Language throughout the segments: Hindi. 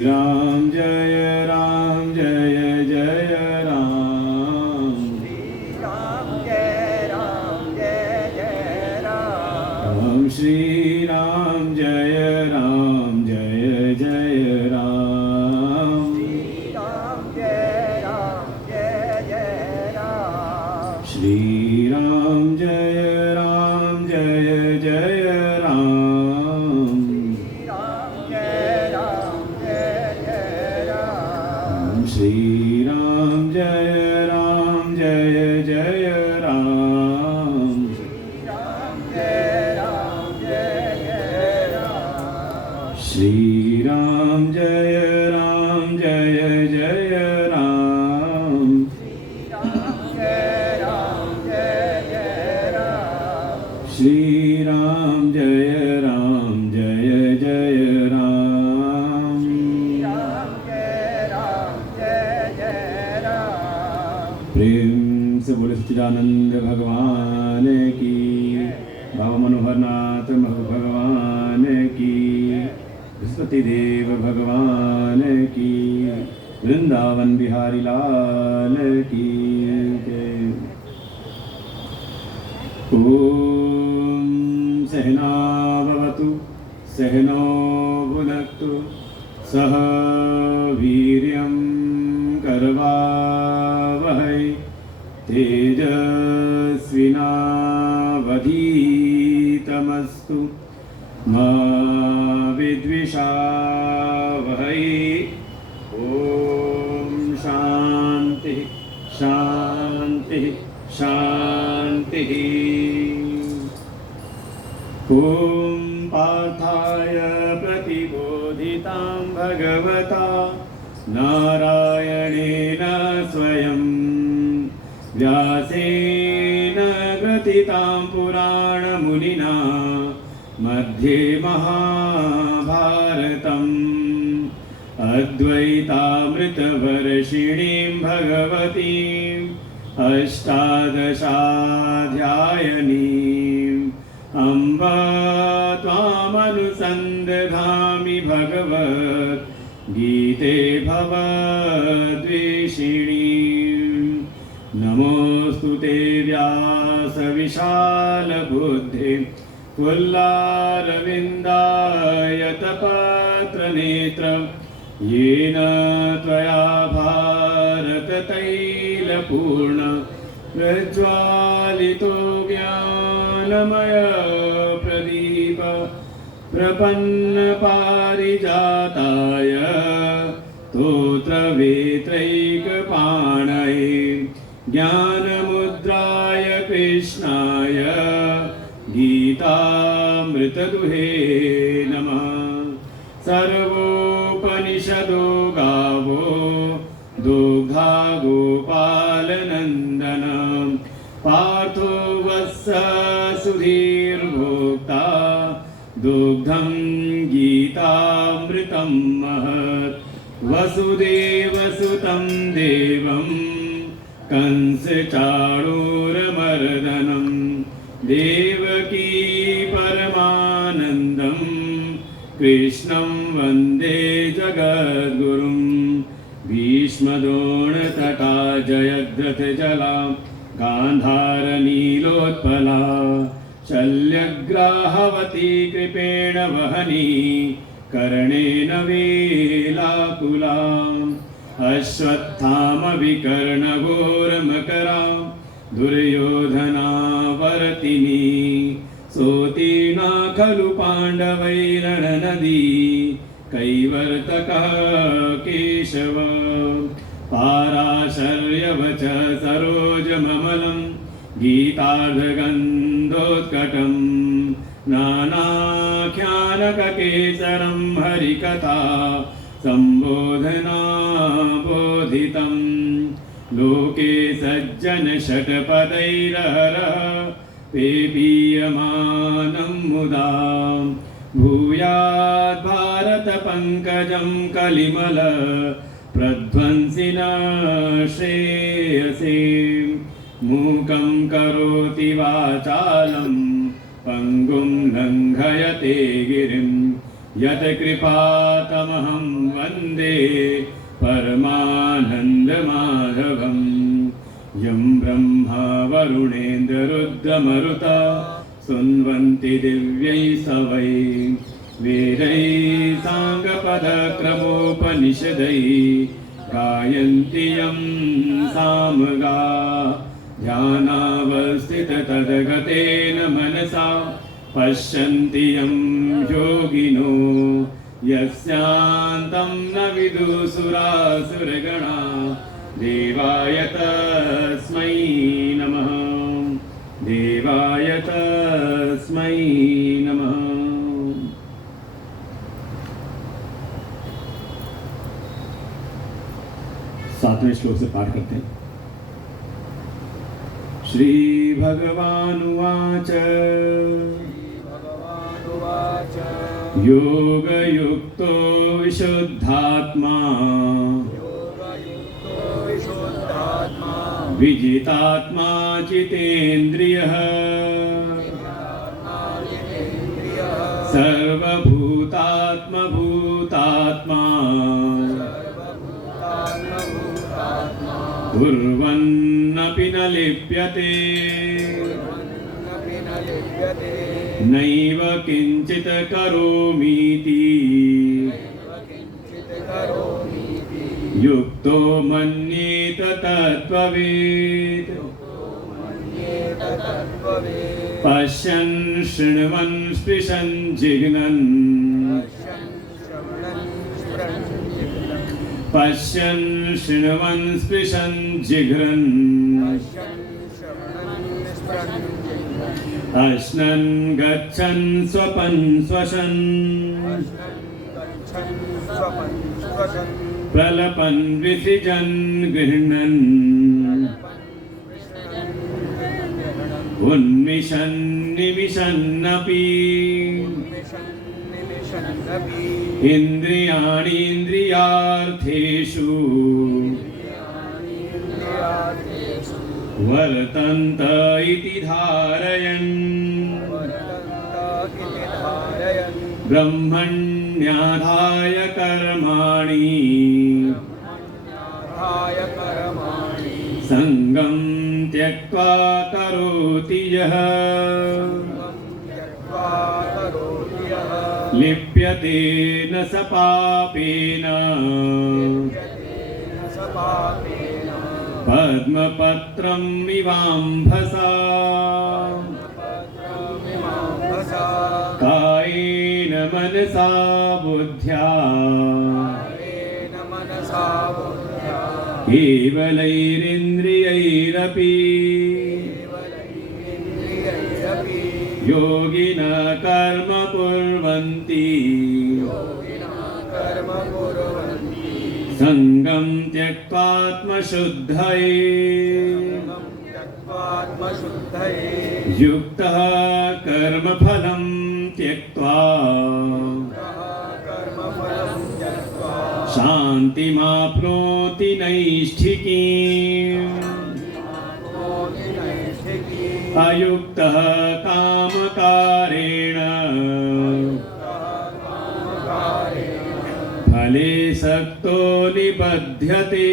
राम जय जय राम। श्री राम जय जय राम। राम श्री राम जय जय राम। श्री राम जय जय राम। श्री राम जय जय राम। श्री राम जय जय राम। श्री राम जय जय राम। श्री राम जय जय राम। प्रेम से बोले सच्चिदानंद भगवान की, बाबा मनोहरनाथ भगवान की, बृहस्पति देव भगवान की, वृंदावन बिहारी लाल की जय। ओम सहना भवतु सहनो भुनक्तु सह वीर्यं करवावहै तेजस्विनावधीतमस्तु मा विद्विषावहै। ओम शांति शांति शांति। ओम पार्थाय प्रतिबोधितां भगवता नारायणेन स्वयं व्यासेन ग्रथितां पुराणमुनिना मध्ये महाभारतम् अद्वैतामृतवर्षिणीं भगवतीम् अष्टादशाध्यायिनीम् अम्ब त्वामनुसन्दधामि भगवद्गीते भवद्वेषिणीम्। नमोऽस्तु ते व्यासविशालबुद्धे तुल्लारविन्दायतपत्रनेत्र येन त्वया भारततैलपूर्ण प्रज्वालितो ज्ञानमय प्रदीप प्रपन्नपारिजाताय स्तोत्रवेत्रैकपाणये ज्ञानमुद्राय कृष्णाय गीतामृतदुहे नमः। सर्वोपनिषदो गावो दुग्धा गोपालनन्दन पार्थो वत्स सुधीर्भोक्ता दुग्धं गीतामृतं महत्। वसुदेवसुतं देवं कंसचाणूरमर्दनं देवकी परमानन्दं कृष्णं वन्दे जगद्गुरुं। भीष्मद्रोणतटा जयद्रथजला गान्धारनीलोत्पला शल्यग्राहवती कृपेण वहनी कर्णेन वेलाकुला। अश्वत्थामविकर्णघोरमकरा दुर्योधनावर्तिनी सोतीर्णा खलु पाण्डवैरणनदी कैवर्तकः केशव। पाराशर्यवच सरोजममलं गीतार्धगन्धोत्कटं नानाख्यानककेसरं हरिकथा सम्बोधना बोधितं। लोके सज्जनषट्पदैरहरः पेपीयमानं मुदा भूयात् भारतपङ्कजं कलिमल प्रध्वंसिना श्रेयसे। मूकं करोति वाचालं पङ्गुं लङ्घयते गिरिं यत्कृपातमहं वन्दे परमानन्दमाधवं यं ब्रह्मा वरुणेन्द्ररुद्रमरुता स्तुन्वन्ति दिव्यैः स्तवैः वेदैः साङ्गपदक्रमोपनिषदैः गायन्ति यं सामगा ध्यानावस्थिततद्गतेन मनसा पश्यन्ति यं योगिनो यस्यान्तं न विदुसुरासुरगणा देवाय तस्मै नमः देवाय तस्मै नमः। सातवें श्लोक से पाठ करते हैं। श्री भगवानुवाच योगयुक्तो विशुद्धात्मा विजितात्मा चितेन्द्रियः सर्वभूतात्मभूतात्मा कुर्वन्नपि न लिप्यते नैव किञ्चित् करोमीति युक्तो मन्येत तत्त्ववित् पश्यन् शृण्वन् स्पृशन् जिघ्नन् पश्यन् शृण्वन् स्पृशन् जिघ्रन् अश्नन् गच्छन् स्वपन् स्वशन् प्रलपन् विसृजन् गृह्णन् उन्मिषन् निमिषन्नपि इन्द्रियाणीन्द्रियार्थेषु वर्तन्त इति धारयन् ब्रह्मण्याधाय कर्माणि संगं त्यक्त्वा करोति यः लिप्यते न स पापेन पद्मपत्रं इवाम्भसा कायेन मनसा बुद्ध्या केवलैरिन्द्रियैरपि योगिनः कर्म कुर्वन्ति संगं त्यक्त्वात्मशुद्धये युक्तः कर्मफलं त्यक्त्वा शान्तिमाप्नोति नैष्ठिकीम् अयुक्तः कामकारेण फले सक्तो निबध्यते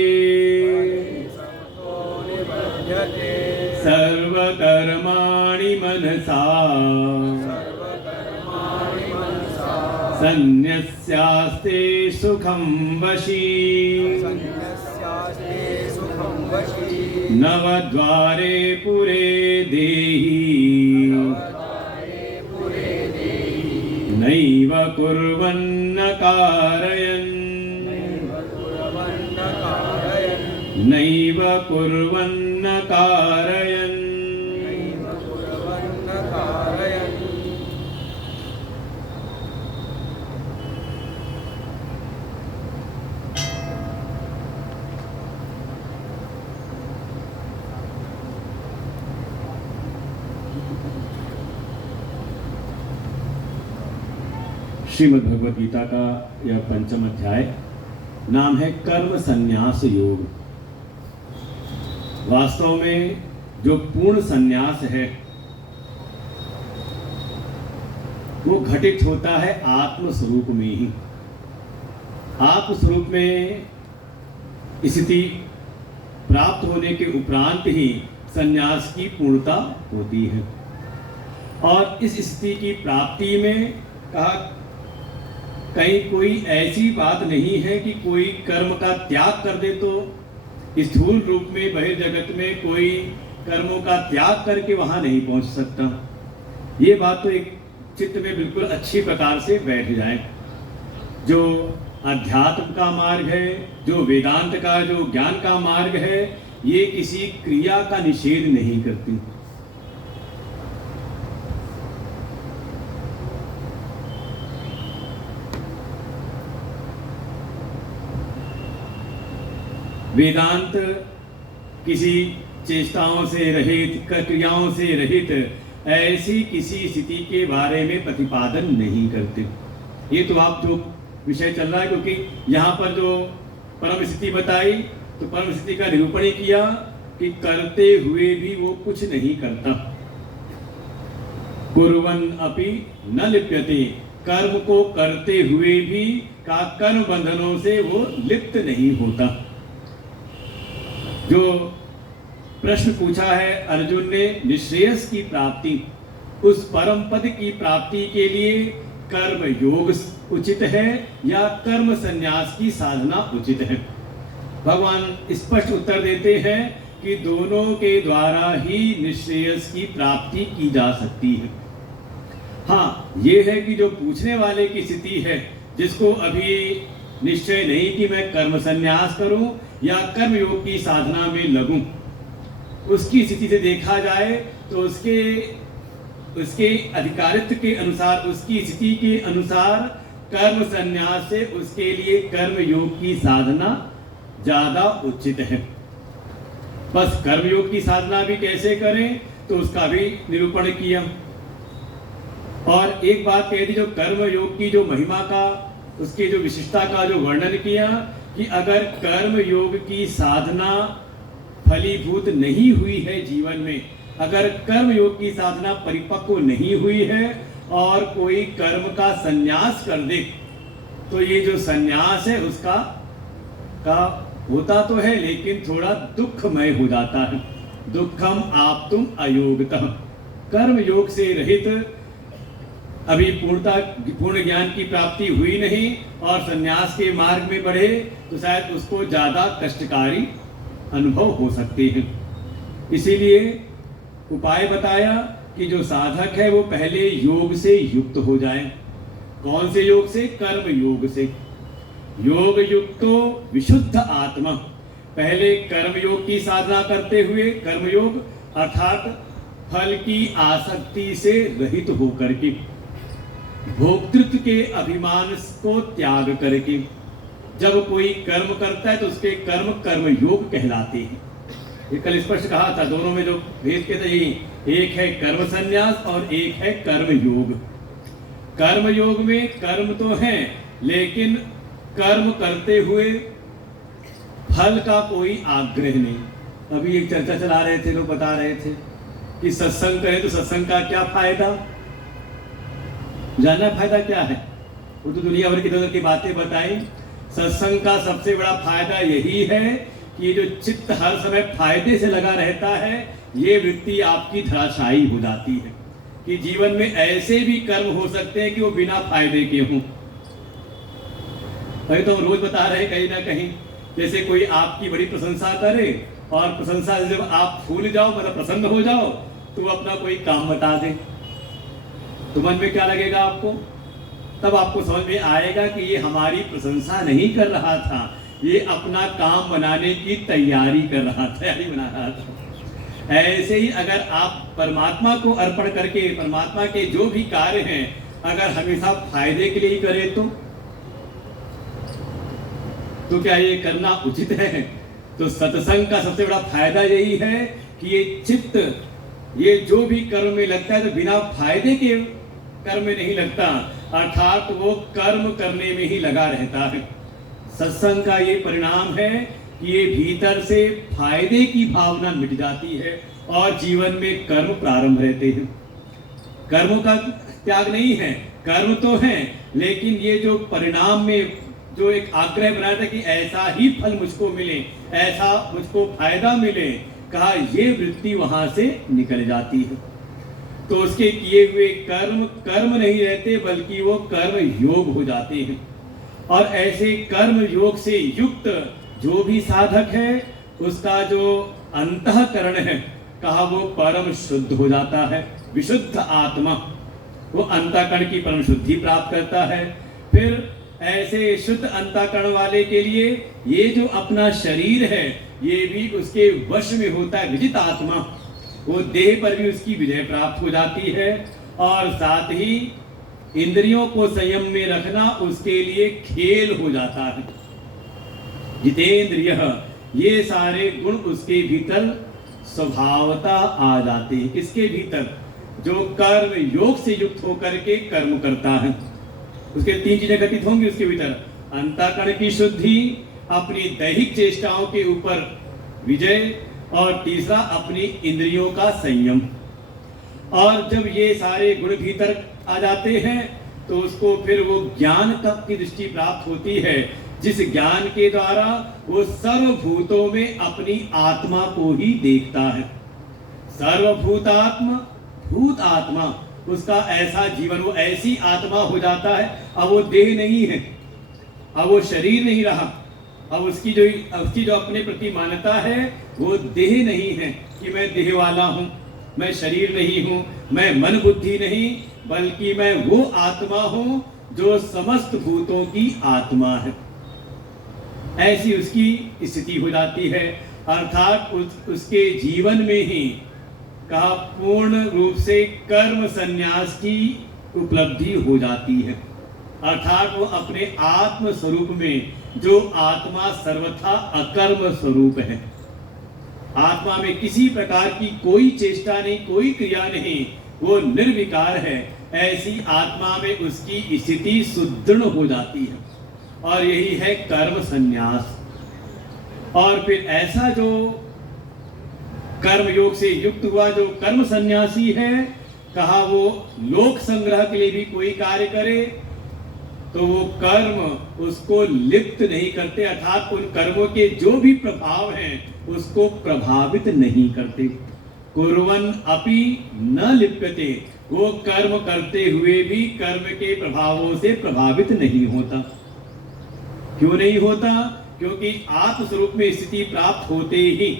सर्वकर्माणि मनसा सन्न्यस्यास्ते सुखं वशी नवद्वारे पुरे देहि नैव कुर्वन्न कारयन् नैव कुर्वन्न कारयन्। श्रीमद् भगवद गीता का यह पंचम अध्याय नाम है कर्म संन्यास योग। वास्तव में जो पूर्ण संन्यास है वो घटित होता है आत्म स्वरूप में ही। आत्म स्वरूप में स्थिति प्राप्त होने के उपरांत ही संन्यास की पूर्णता होती है। और इस स्थिति की प्राप्ति में कहा कहीं कोई ऐसी बात नहीं है कि कोई कर्म का त्याग कर दे, तो स्थूल रूप में बहिर्जगत में कोई कर्मों का त्याग करके वहां नहीं पहुंच सकता। ये बात तो एक चित्त में बिल्कुल अच्छी प्रकार से बैठ जाए। जो अध्यात्म का मार्ग है, जो वेदांत का जो ज्ञान का मार्ग है, ये किसी क्रिया का निषेध नहीं करती। वेदांत किसी चेष्टाओं से रहित, क्रियाओं से रहित ऐसी किसी स्थिति के बारे में प्रतिपादन नहीं करते। ये तो आप जो विषय चल रहा है, क्योंकि यहाँ पर जो परम स्थिति बताई तो परम स्थिति का निरूपण किया कि करते हुए भी वो कुछ नहीं करता। कुर्वन् अपि न लिप्यते, कर्म को करते हुए भी का कर्म बंधनों से वो लिप्त नहीं होता। जो प्रश्न पूछा है अर्जुन ने निश्रेयस की प्राप्ति, उस परम पद की प्राप्ति के लिए कर्म योग उचित है या कर्म संन्यास की साधना उचित है? भगवान स्पष्ट उत्तर देते हैं कि दोनों के द्वारा ही निश्रेयस की प्राप्ति की जा सकती है। हाँ, ये है कि जो पूछने वाले की स्थिति है, जिसको अभी निश्चय नहीं कि मैं कर्म संन्यास करूं या कर्म योग की साधना में लगूं, उसकी स्थिति से देखा जाए तो उसके अधिकारित्व के अनुसार, उसकी स्थिति के अनुसार कर्म संन्यास से उसके लिए कर्म योग की साधना ज्यादा उचित है। बस कर्म योग की साधना भी कैसे करें तो उसका भी निरूपण किया। और एक बात कह दी, जो कर्म योग की जो महिमा का, उसकी जो विशिष्टता का जो वर्णन किया कि अगर कर्म योग की साधना फलीभूत नहीं हुई है जीवन में, अगर कर्म योग की साधना परिपक्व नहीं हुई है और कोई कर्म का संन्यास कर दे, तो ये जो संन्यास है उसका का होता तो है लेकिन थोड़ा दुखमय हो जाता है। दुखम आप्तुम अयोगतः, कर्म योग से रहित अभी पूर्ण ज्ञान की प्राप्ति हुई नहीं और संन्यास के मार्ग में बढ़े तो शायद उसको ज्यादा कष्टकारी अनुभव हो सकते हैं। इसीलिए उपाय बताया कि जो साधक है वो पहले योग से युक्त हो जाए। कौन से योग से? कर्म योग से। योग युक्तो विशुद्ध आत्मा, पहले कर्म योग की साधना करते हुए, कर्म योग अर्थात फल की आसक्ति से रहित होकर के, भोक्तृत्व के अभिमान को त्याग करके जब कोई कर्म करता है तो उसके कर्म कर्म योग कहलाते हैं। ये कल स्पष्ट कहा था, दोनों में जो भेद के थे, एक है कर्म संन्यास और एक है कर्म योग। कर्म योग में कर्म तो है लेकिन कर्म करते हुए फल का कोई आग्रह नहीं। अभी एक चर्चा चला रहे थे, लोग बता रहे थे कि सत्संग करें तो सत्संग का क्या फायदा, जानना फायदा क्या है? वो तो दुनिया भर की बातें बताई। सत्संग का सबसे बड़ा फायदा यही है कि ये जो चित्त हर समय फायदे से लगा रहता है, ये वृत्ति आपकी धराशायी हो जाती है कि जीवन में ऐसे भी कर्म हो सकते हैं कि वो बिना फायदे के हों। अभी तो हम रोज बता रहे हैं कहीं ना कहीं, जैसे कोई आपकी बड़ी प्रशंसा करे और प्रशंसा से जब आप फूल जाओ, मतलब प्रसन्न हो जाओ, तो वो अपना कोई काम बता दे तो मन में क्या लगेगा आपको? तब आपको समझ में आएगा कि ये हमारी प्रशंसा नहीं कर रहा था, ये अपना काम बनाने की तैयारी कर रहा था, तैयारी बना रहा था। ऐसे ही अगर आप परमात्मा को अर्पण करके परमात्मा के जो भी कार्य हैं अगर हमेशा फायदे के लिए करें तो क्या ये करना उचित है? तो सत्संग का सबसे बड़ा फायदा यही है कि ये चित्त, ये जो भी कर्म में लगता है तो बिना फायदे के कर्म में नहीं लगता, अर्थात वो कर्म करने में ही लगा रहता है। सत्संग का ये परिणाम है कि ये भीतर से फायदे की भावना मिट जाती है और जीवन में कर्म प्रारंभ रहते हैं। कर्मों का त्याग नहीं है, कर्म तो है, लेकिन ये जो परिणाम में जो एक आग्रह बनाया था कि ऐसा ही फल मुझको मिले, ऐसा मुझको फायदा मिले, कहा ये वृत्ति वहां से निकल जाती है। तो उसके किए हुए कर्म कर्म नहीं रहते, बल्कि वो कर्म योग हो जाते हैं। और ऐसे कर्म योग से युक्त जो भी साधक है, उसका जो अंतःकरण है, कहा वो परम शुद्ध हो जाता है, विशुद्ध आत्मा, वो अंतःकरण की परम शुद्धि प्राप्त करता है। फिर ऐसे शुद्ध अंतःकरण वाले के लिए ये जो अपना शरीर है, ये भी उसके वश में होता है, विजित आत्मा, वो देह पर भी उसकी विजय प्राप्त हो जाती है। और साथ ही इंद्रियों को संयम में रखना उसके लिए खेल हो जाता है। जितेंद्रिय, ये सारे गुण उसके भीतर स्वभावता आ जाते हैं। किसके भीतर? जो कर्म योग से युक्त होकर के कर्म करता है, उसके तीन चीजें घटित होंगी उसके भीतर: अंतःकरण की शुद्धि, अपनी दैहिक चेष्टाओं के ऊपर विजय, और तीसरा अपनी इंद्रियों का संयम। और जब ये सारे गुण भीतर आ जाते हैं तो उसको फिर वो ज्ञान तक की दृष्टि प्राप्त होती है, जिस ज्ञान के द्वारा वो सर्वभूतों में अपनी आत्मा को ही देखता है। सर्वभूतात्मा, भूत आत्मा, उसका ऐसा जीवन, वो ऐसी आत्मा हो जाता है। अब वो देह नहीं है, अब वो शरीर नहीं रहा, अब उसकी जो अपने प्रति मान्यता है वो देह नहीं है कि मैं देह वाला हूँ, मैं शरीर नहीं हूँ, मैं मन बुद्धि नहीं, बल्कि मैं वो आत्मा हूँ जो समस्त भूतों की आत्मा है। ऐसी उसकी स्थिति हो जाती है। अर्थात उसके जीवन में ही कहा पूर्ण रूप से कर्म संन्यास की उपलब्धि हो जाती है। अर्थात वो अपने आत्म स्वरूप में, जो आत्मा सर्वथा अकर्म स्वरूप है, आत्मा में किसी प्रकार की कोई चेष्टा नहीं, कोई क्रिया नहीं, वो निर्विकार है, ऐसी आत्मा में उसकी स्थिति सुदृढ़ हो जाती है। और यही है कर्म संन्यास। और फिर ऐसा जो कर्म योग से युक्त हुआ जो कर्म सन्यासी है, कहा वो लोक संग्रह के लिए भी कोई कार्य करे तो वो कर्म उसको लिप्त नहीं करते, अर्थात उन कर्मों के जो भी प्रभाव हैं उसको प्रभावित नहीं करते। कुर्वन् अपि न लिप्यते, वो कर्म करते हुए भी कर्म के प्रभावों से प्रभावित नहीं होता। क्यों नहीं होता? क्योंकि आत्मस्वरूप में स्थिति प्राप्त होते ही,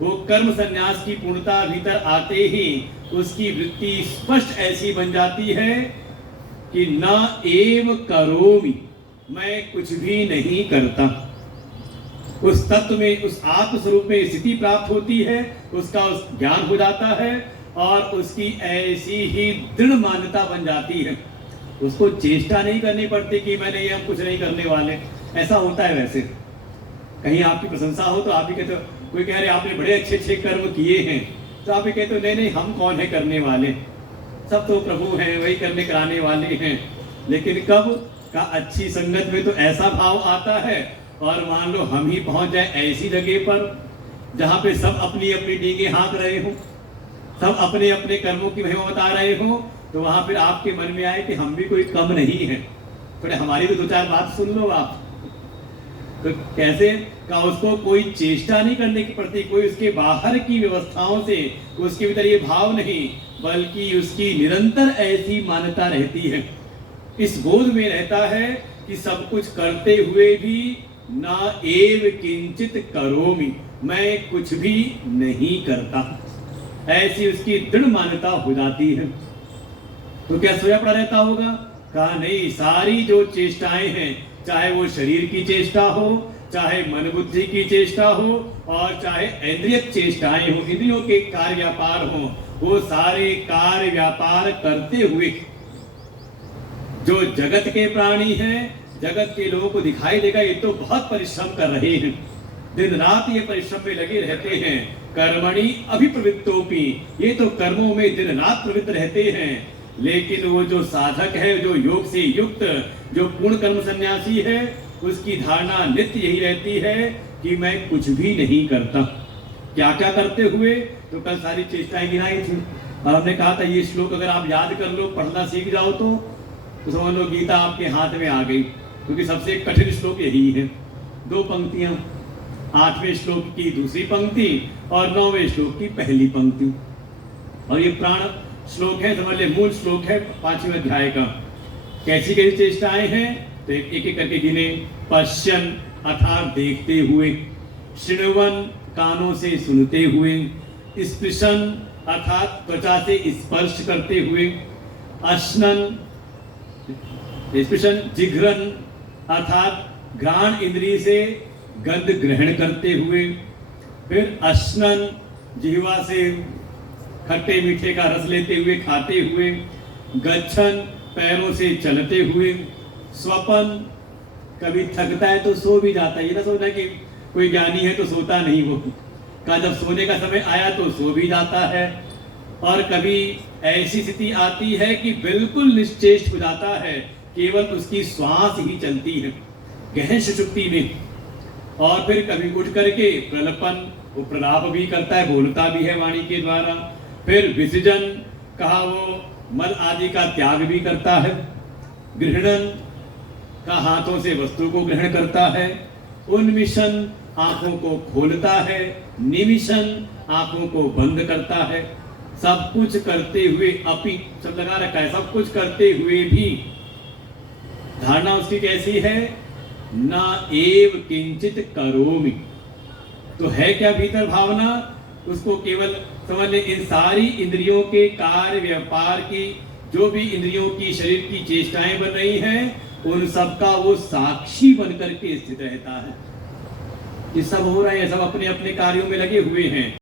वो कर्म संन्यास की पूर्णता भीतर आते ही उसकी वृत्ति स्पष्ट ऐसी बन जाती है कि न एव करोमि, मैं कुछ भी नहीं करता। उस तत्व में, उस आत्मस्वरूप में स्थिति प्राप्त होती है, उसका ज्ञान हो जाता है और उसकी ऐसी ही दृढ़ मान्यता बन जाती है। उसको चेष्टा नहीं करनी पड़ती कि मैं नहीं, हम कुछ नहीं करने वाले। ऐसा होता है वैसे, कहीं आपकी प्रशंसा हो तो आप ही कहते हो, कोई कह रहे आपने बड़े अच्छे अच्छे कर्म किए हैं, तो आप ही कहते हो नहीं नहीं, हम कौन है करने वाले, सब तो प्रभु हैं, वही करने कराने वाले हैं। लेकिन कब का अच्छी संगत में तो ऐसा भाव आता है, और मान लो हम ही पहुंच जाए ऐसी जगह पर जहां पे सब अपनी अपनी डींगे हाँक रहे हो, सब अपने अपने कर्मों की महिमा बता रहे हो, तो वहां फिर आपके मन में आए कि हम भी कोई कम नहीं है, थोड़े हमारी भी दो चार बात सुन लो आप। तो कैसे का उसको कोई चेष्टा नहीं करने की पड़ती, कोई उसके बाहर की व्यवस्थाओं से उसके भीतर ये भाव नहीं, बल्कि उसकी निरंतर ऐसी मान्यता रहती है, इस बोध में रहता है कि सब कुछ करते हुए भी ना एव किंचित करोमि, मैं कुछ भी नहीं करता, ऐसी उसकी दृढ़ मान्यता हो जाती है। तो क्या सोया पड़ा रहता होगा? कहा नहीं, सारी जो चेष्टाएं हैं, चाहे वो शरीर की चेष्टा हो, चाहे मन बुद्धि की चेष्टा हो, और चाहे इंद्रिय चेष्टाएं हो, इंद्रियों के कार्य व्यापार हो, वो सारे कार्य व्यापार करते हुए जो जगत के प्राणी हैं, जगत के लोगों को दिखाई देगा ये तो बहुत परिश्रम कर रहे हैं, दिन रात ये परिश्रम में लगे रहते हैं, कर्मणि अभिप्रवृत्तोपि, ये तो कर्मों में दिन रात प्रवृत्त रहते हैं। लेकिन वो जो साधक है, जो योग से युक्त, जो पूर्ण कर्म सन्यासी है, उसकी धारणा नित्य यही रहती है कि मैं कुछ भी नहीं करता। क्या क्या करते हुए? तो कल सारी चेष्टाएं गिनाई थी, और हमने कहा था ये श्लोक अगर आप याद कर लो, पढ़ना सीख जाओ, तो तो समझ लो गीता आपके हाथ में आ गई, क्योंकि सबसे कठिन श्लोक यही है। 2 पंक्तियां, 8वें श्लोक की दूसरी पंक्ति और 9वें श्लोक की पहली पंक्ति। और ये प्राण श्लोक है, समझ ले मूल श्लोक है 5वें अध्याय का। कैसी कैसी चेष्टाएं हैं तो एक एक करके गिने। पश्यन अर्थात देखते हुए, शृण्वन कानों से सुनते हुए, स्पृशन अर्थात त्वचा से स्पर्श करते हुए, अश्नन स्पृशन, जिघ्रन अर्थात घ्राण इंद्रिय से गंध ग्रहण करते हुए, फिर अश्नन जिह्वा से खट्टे मीठे का रस लेते हुए, खाते हुए, गच्छन पैरों से चलते हुए, स्वपन कभी थकता है तो सो भी जाता है। ये ना सोचना कि कोई ज्ञानी है तो सोता नहीं, वो का जब सोने का समय आया तो सो भी जाता है। और कभी ऐसी स्थिति आती है कि बिल्कुल निश्चेष्ट हो जाता है, केवल उसकी श्वास ही चलती है गहन सुषुप्ति में। और फिर कभी उठ करके प्रलपन, वो प्रलाप भी करता है, बोलता भी है वाणी के द्वारा। फिर विसर्जन कहा, वो मल आदि का त्याग भी करता है। गृहणन का हाथों से वस्तु को ग्रहण करता है। उन्मिशन आंखों को खोलता है। निमिशन आंखों को बंद करता है। सब कुछ करते हुए, अपि सब लगा रखा है, सब कुछ करते हुए भी धारणा उसकी कैसी है, ना एव किंचित करोमि। तो है क्या भीतर भावना, उसको केवल समझ ले इन सारी इंद्रियों के कार्य व्यापार की, जो भी इंद्रियों की शरीर की चेष्टाएं बन रही हैं, उन सब का वो साक्षी बन करके स्थित रहता है। ये सब हो रहा है, सब अपने अपने कार्यों में लगे हुए हैं।